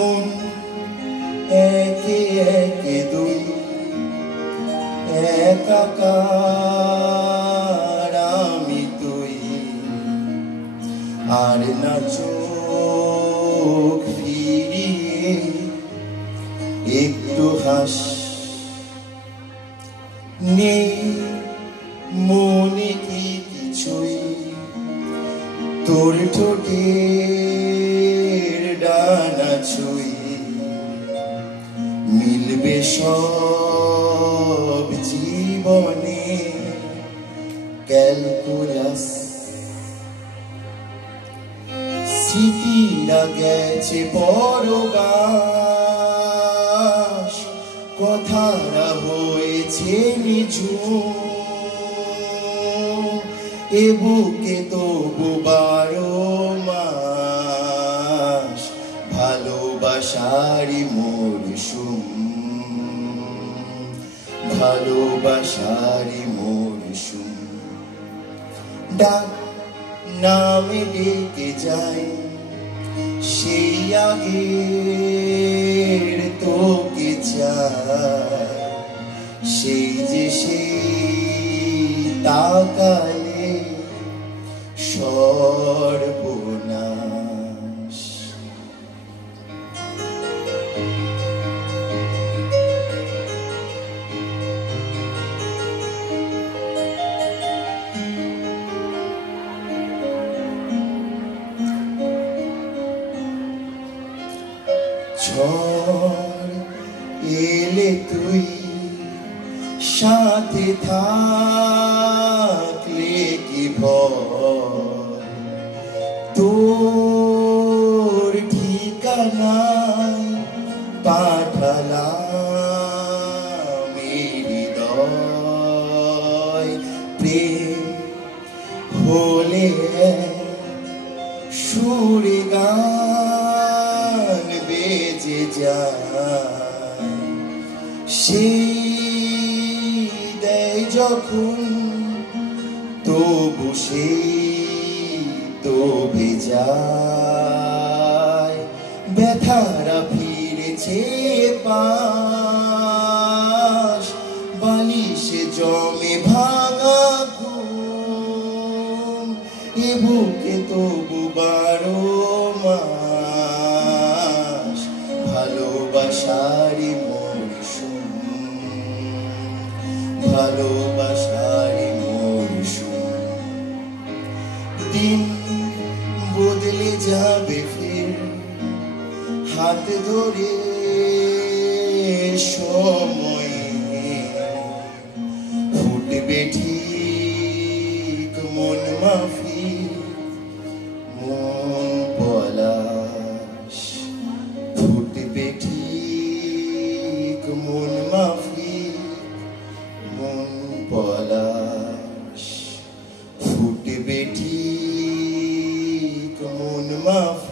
মন একে একে দুই একাকার আমি তুই আর না চোখ ফিরিয়ে একটু হাস নেই মনে কি কিছুই তোর ঠোঁটের ডানা ছুঁই মিলবে সব জীবনে ক্যালকুলাস স্মৃতিরা গেছে পরবাস কথারা হয়েছে নিঝুম এ বুকে তবু 12 মাস ভালোবাসারই মরশুম ভালোবাসারই মরশুম ডাক নামে ডেকে যায় সেই আগের তোকে চায় সেই যে সেই তাকালে সর্বনাশ ঝড় এলে তুই সাথে থাকলে কি ভয় তোর ঠিকানায় পাঠালাম হৃদয় প্রেম হলে সুরে গান বেজে যায় সেই দেয় যখন তবু সেই তো ভেজায় ব্যথারা ফিরেছে পাশ বালিশে জমে ভাঙা ঘুম এ বুকে তবু 12 মাস ভালোবাসারই মরশুম ভালোবাসারই মরশুম দিন বদলে যাবে ফের হাত ধরে সময়ে ফুটবে ঠিক মন মাফিক মন পলাশ ফুটবে ঠিক মন মাফিক মন পলাশ ফুটবে ঠিক মন মাফিক